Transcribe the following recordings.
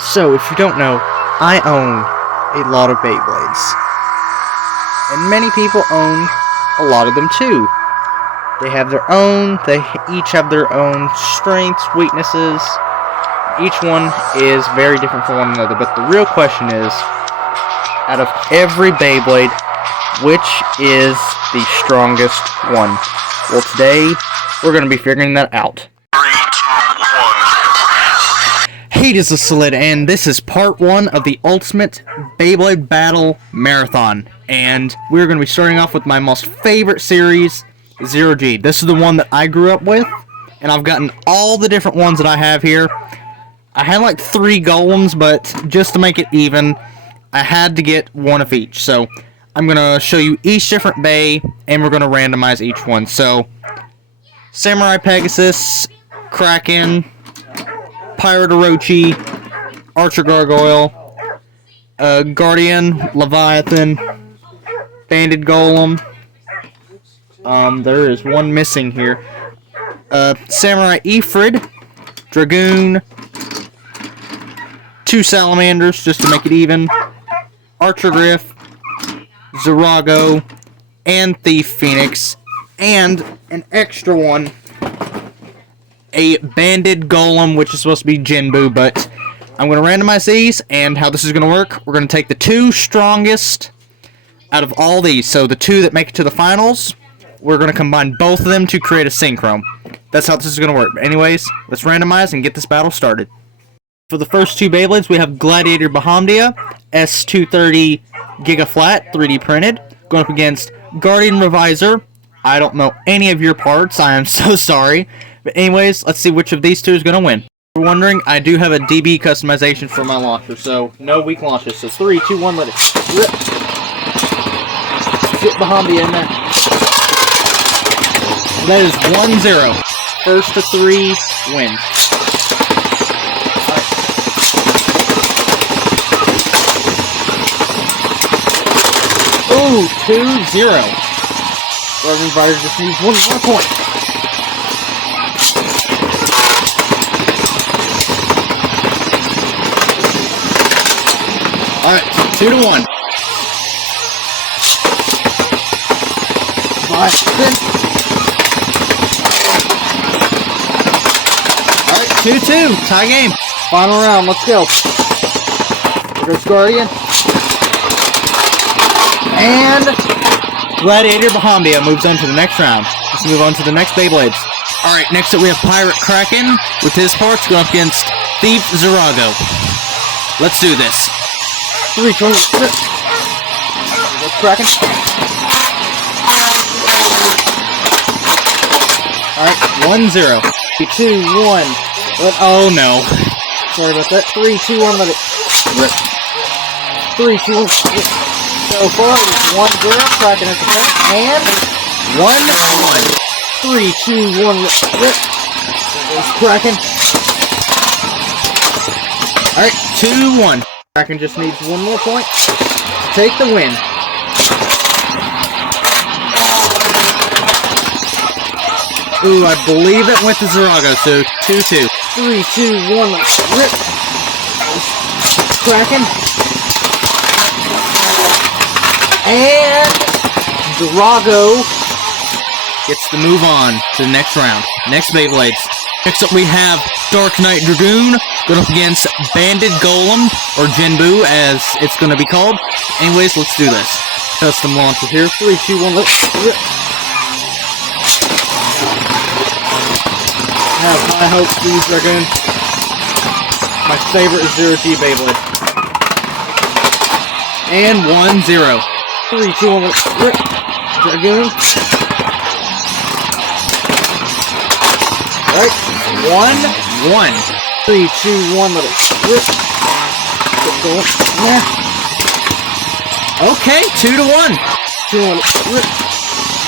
So, if you don't know, I own a lot of Beyblades. And many people own a lot of them too. They have their own, they each have their own strengths, weaknesses. Each one is very different from one another, but the real question is, out of every Beyblade, which is the strongest one? Well, today, we're going to be figuring that out. 3, 2, 1. Hey, this is Solid, and this is part 1 of the Ultimate Beyblade Battle Marathon. And we're going to be starting off with my most favorite series, Zero G. This is the one that I grew up with, and I've gotten all the different ones that I have here. I had like 3 golems, but just to make it even, I had to get one of each. So I'm going to show you each different Bey, and we're going to randomize each one. So, Samurai Pegasus, Kraken, Pirate Orochi, Archer Gargoyle, Guardian Leviathan, Banded Golem. There is one missing here. Samurai Ifrit, Dragoon, 2 Salamanders, just to make it even, Archer Griff, Zerago, and Thief Phoenix, and an extra one, a Banded Golem, which is supposed to be Jinbu, but I'm going to randomize these, and how this is going to work, we're going to take the 2 strongest out of all these, so the 2 that make it to the finals, we're going to combine both of them to create a synchro. That's how this is going to work. But anyways, let's randomize and get this battle started. For the first 2 Beyblades, we have Gladiator Bahamdia, S230 Giga Flat, 3D printed, going up against Guardian Revisor. I don't know any of your parts, I am so sorry. But anyways, let's see which of these 2 is going to win. If you're wondering, I do have a DB customization for my launcher, so no weak launches. So 3, 2, 1, let it rip. Get Bahamdia in there. That is 1-0. First to 3 wins. Ooh, 2-0. Guardian Revisor just needs 1 more point. Alright, 2-1. 5, 6. Alright, 2-2. Tie game. Final round, let's go. Here goes Guardian. And Gladiator Bahamdia moves on to the next round. Let's move on to the next Beyblades. Alright, next up we have Pirate Kraken with his parts going up against Thief Zerago. Let's do this. 3, 2, 1, rip. Kraken. Alright, 1-0. 2, 1. Oh no. Sorry about that. 3, 2, 1, let it rip. 3, 2, 1, rip. So far, it is 1-0, Kraken at the front, and 1-1. 3, 2, 1, rip. There's Kraken. Alright, 2-1. Kraken just needs 1 more point to take the win. Ooh, I believe it went to Zerago, so 2-2. 3, 2, 1, rip. Kraken. And Zerago gets to move on to the next round. Next Beyblades. Next up we have Dark Knight Dragoon going up against Banded Golem, or Jinbu as it's going to be called. Anyways, let's do this. Custom launcher here. 3, 2, 1, let's rip. I have high hopes for you, Dragoon. My favorite is Zero G Beyblade. And 1-0. 3, 2, 1, let's rip. Dragoon. Alright, 1-1. 3, 2, 1, let it rip. Get going. Yeah. Okay, 2-1. 2, 1, let's rip.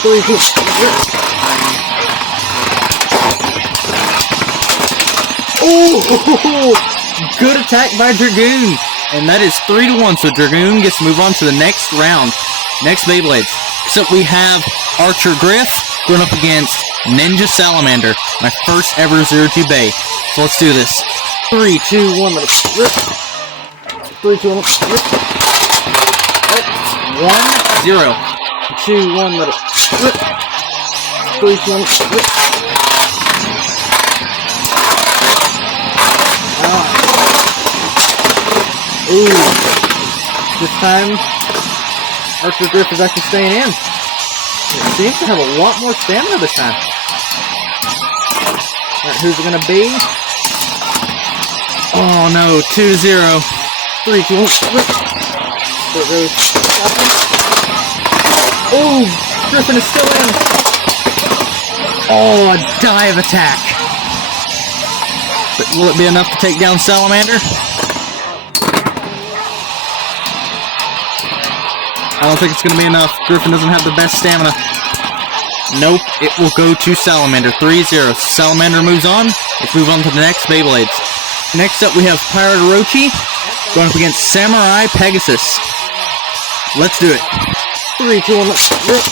3, 2, rip. Oh, good attack by Dragoon. And that is 3-1, so Dragoon gets to move on to the next round. Next Beyblades. So we have Archer Griff going up against Ninja Salamander. My first ever Zero G Bey. So let's do this. 3, 2, 1, let it rip. 3, 2, 1, let it rip. 1, 0. 2, 1, let it rip. 3, 2, 1, let it rip. Ooh. This time, Archer Griff is actually staying in. It seems to have a lot more stamina this time. Alright, who's it gonna be? Oh no, 2-0. 3, 2, 1, rip. There it goes. Oh, Griffin is still in. Oh, a dive attack. But will it be enough to take down Salamander? I don't think it's going to be enough. Griffin doesn't have the best stamina. Nope, it will go to Salamander. 3-0. Salamander moves on. Let's move on to the next Beyblades. Next up, we have Pirate Orochi going up against Samurai Pegasus. Let's do it. 3, 2, 1, let's rip.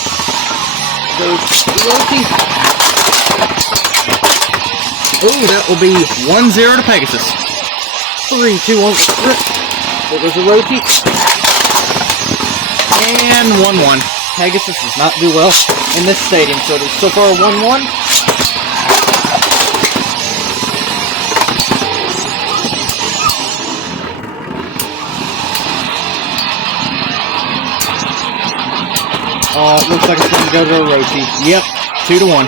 Goes Orochi. Oh, that will be 1-0 to Pegasus. 3, 2, 1, let's rip. There goes Orochi. And 1-1. Pegasus does not do well in this stadium, so it is so far 1-1. Oh, it looks like it's going to go to Orochi. Yep, 2-1.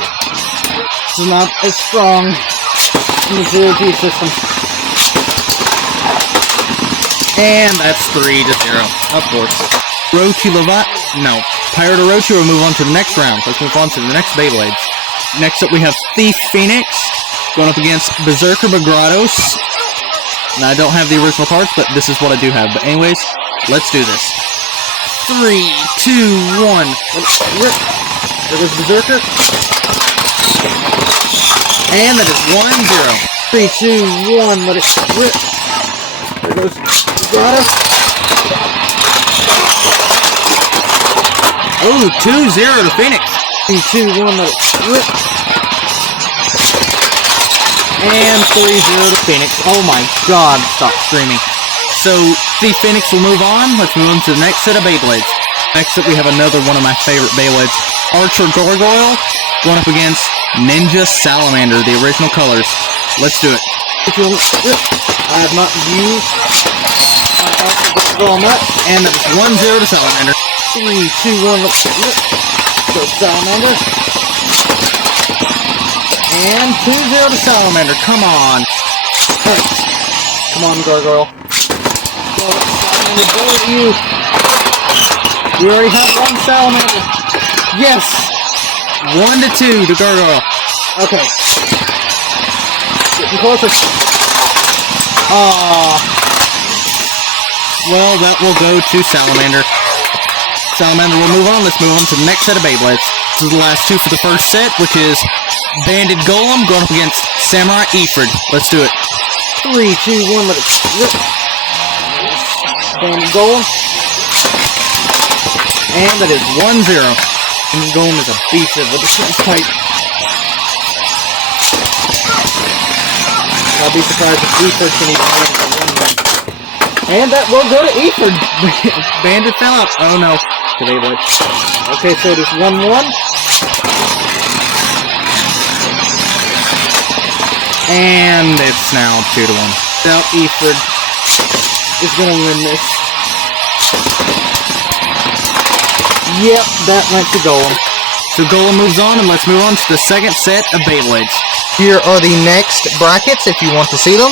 This is not as strong in the 0G system. And that's 3-0, of course. Orochi Lovat? No. Pirate Orochi will move on to the next round. Let's move on to the next Beyblades. Next up we have Thief Phoenix going up against Berserker Begrados. Now I don't have the original parts, but this is what I do have. But anyways, let's do this. 3, 2, 1. Let's rip. There goes Berserker. And that is 1-0. 3, 2, 1. Let it rip. There goes Begrados. Oh, 2-0 to Phoenix. 3, 2, 1, let it rip. And 3-0 to Phoenix. Oh my god, stop streaming. So, the Phoenix will move on. Let's move on to the next set of Beyblades. Next up, we have another one of my favorite Beyblades. Archer Gargoyle going up against Ninja Salamander, the original colors. Let's do it. I have not used my Archer Gargoyle much. And that is 1-0 to Salamander. 3, 2, 1, let's rip. Go Salamander. And 2-0 to Salamander. Come on. Come on, Gargoyle. Go, Salamander, go at you. We already have one Salamander. Yes! 1-2 to Gargoyle. Okay. Getting closer. Well, that will go to Salamander. Salamander will move on. Let's move on to the next set of Beyblades. This is the last two for the first set, which is Banded Golem going up against Samurai Ephraim. Let's do it. 3, 2, 1, let it rip. Banded Golem. And that is 1-0. Banded Golem is a beast of a defense type. I'll be surprised if Ephraim can even win the 1-1. And that will go to Ephraim. Bandit fell out. Oh no. Okay, so it is 1-1. And it's now 2-1. Now Ephraim is gonna win this. Yep, that went to Golem. So Golem moves on, and let's move on to the second set of Beyblades. Here are the next brackets if you want to see them.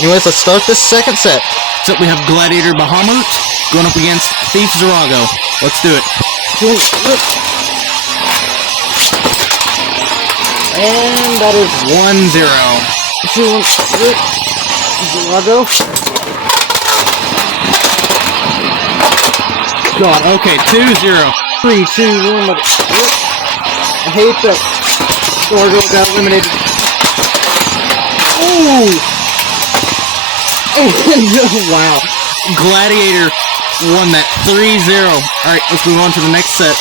Anyways, let's start this second set. So we have Gladiator Bahamut going up against Thief Zarago. Let's do it. And that is 1-0. Zarago. God, okay, 2-0. 3, 2, 1, let it rip. I hate that Zarago got eliminated. Ooh! Wow. Gladiator won that 3-0. Alright, let's move on to the next set.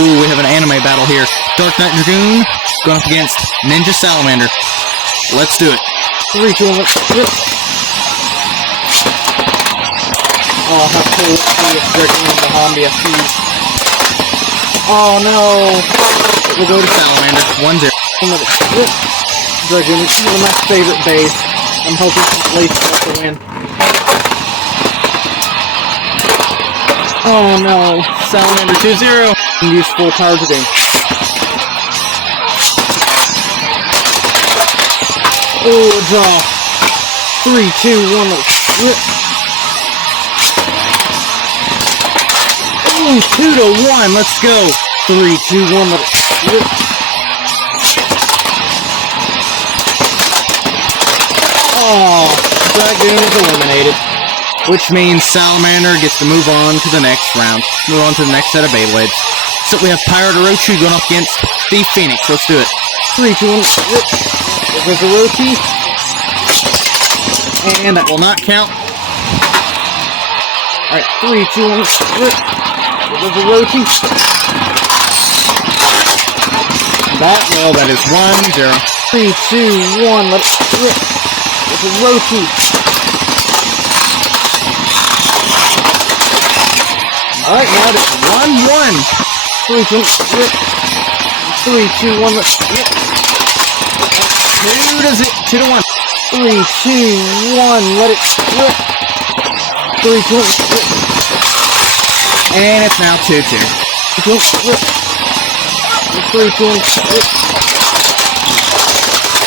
Ooh, we have an anime battle here. Dark Knight Dragoon going up against Ninja Salamander. Let's do it. 3, 2, 1, rip. Oh, how cool it would be if Dragoon Bahamdia fused. Oh no! We'll go to Salamander. 1-0. Rip. Dragoon is one of my favorite bays. I'm hoping to lace up the win. Oh no! Salamander 2-0. Use full power Dragoon. Oh, draw. 3, 2, 1, rip. Ooh, 2-1, let's go. 3, 2, 1, rip. Oh, Dragoon is eliminated. Which means Salamander gets to move on to the next round. Move on to the next set of Beyblades. So we have Pirate Orochi going up against the Phoenix. Let's do it. 3, 2, 1, rip. There's Orochi. And that will not count. Alright, 3, 2, 1, rip. There's Orochi. That is 1-0. 3, 2, 1, let's rip. There's Orochi. Alright, now it's 1-1. 3, 2, 1, rip. 3, 2, 1, let's rip. 2-1. 3, 2, 1, let it rip. 3, 2, 1, rip. And it's now 2-2. 3, 2, 1, rip. 3, 2, 1, rip.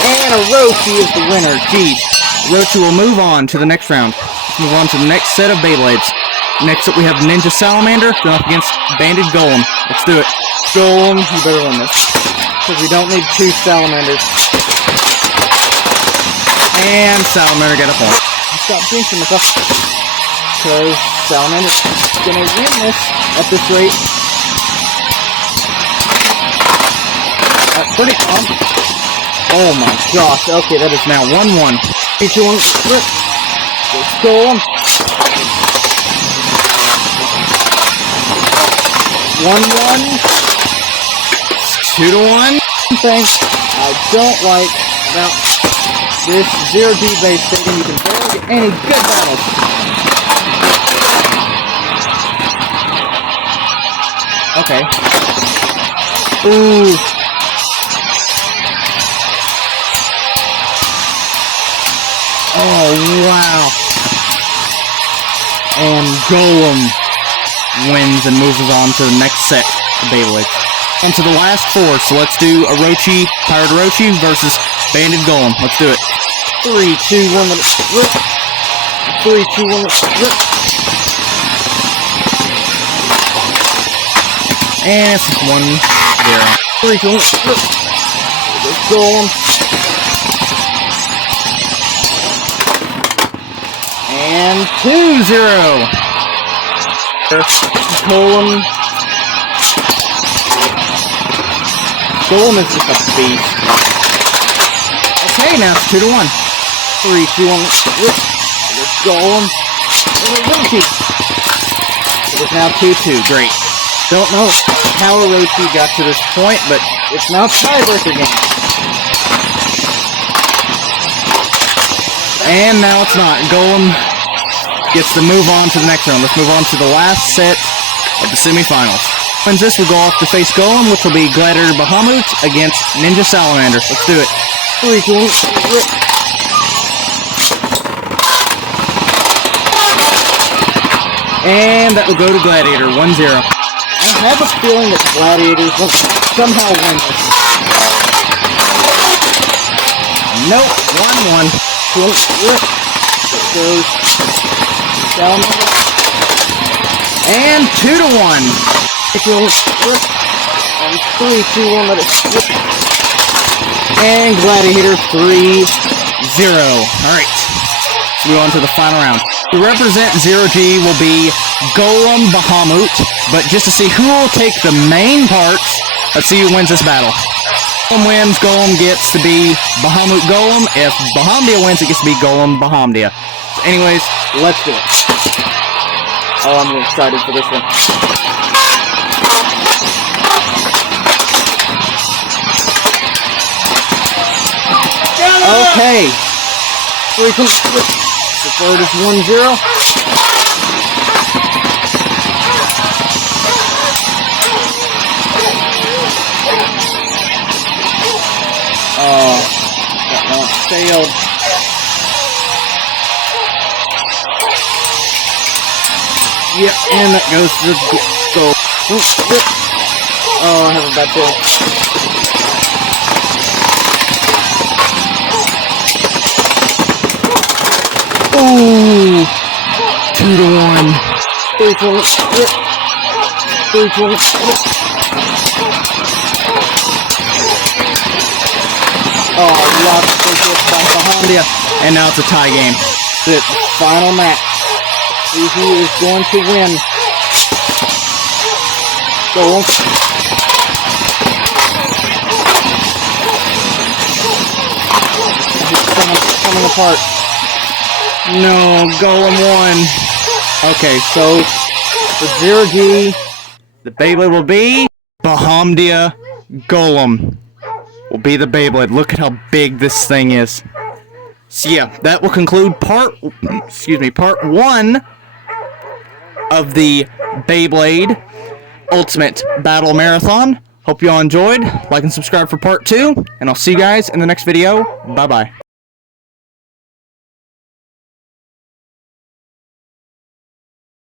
And Orochi is the winner. Jeez. Orochi will move on to the next round. Let's move on to the next set of Beyblades. Next up we have Ninja Salamander going up against Banded Golem. Let's do it. Golem, you better win this. Because we don't need 2 Salamanders. And Salamander got a point. Stop jinxing myself. Because Salamander's gonna win this at this rate. That's pretty calm. Oh my gosh. Okay, that is now 1-1. 3, 2, 1, rip. Let's go on. 1-1. 2-1. Thing I don't like about this 0G base stating you can barely get any good battles. Okay. Ooh. Oh, wow. And Golem wins and moves on to the next set of Beyblades. And to the last 4, so let's do Orochi, Pirate Orochi versus Banded Golem. Let's do it. 3, 2, 1, let's rip. 3, 2, 1, let's rip. And it's 1-0. 3, 2, 1, let's rip. Let's Golem. And 2-0. Golem. Golem is just a beast. Okay, now it's 2-1. 3, 2, 1, rip. There's Golem. And Orochi. It is now 2-2. Great. Don't know how Orochi got to this point, but it's now tiebreaker game. And now it's not. Golem gets to move on to the next round. Let's move on to the last set of the semifinals. Wins this will go off to face Golem, which will be Gladiator Bahamut against Ninja Salamander. Let's do it. 3, 2, 1, rip. And that will go to Gladiator, 1-0. I have a feeling that Gladiators will somehow win this. Nope, 1-1. 2, 1, rip. It goes Salamander. And 2-1. 3, 2, 1, rip. And 3, 2, 1, let it rip. And Gladiator 3-0. Alright. Let's move on to the final round. To represent 0G will be Golem Bahamut, but just to see who will take the main parts, let's see who wins this battle. Golem wins, Golem gets to be Bahamut Golem. If Bahamdia wins, it gets to be Golem Bahamdia. So anyways, let's do it. Oh, I'm excited for this one. Okay, 3 comes the third is 1-0. Oh, that one failed. Yep, and that goes to the goal. Oh, I have a bad ball. Oh, 2-1. 3-1. 3-1. Oh, lost the first by Bahamdia. And now it's a tie game. The final match. See who is going to win. Go on. It's coming apart. No, Golem won. Okay, so for 0G, the Beyblade will be Bahamdia Golem. Will be the Beyblade. Look at how big this thing is. So yeah, that will conclude part 1 of the Beyblade Ultimate Battle Marathon. Hope you all enjoyed. Like and subscribe for part 2, and I'll see you guys in the next video. Bye-bye.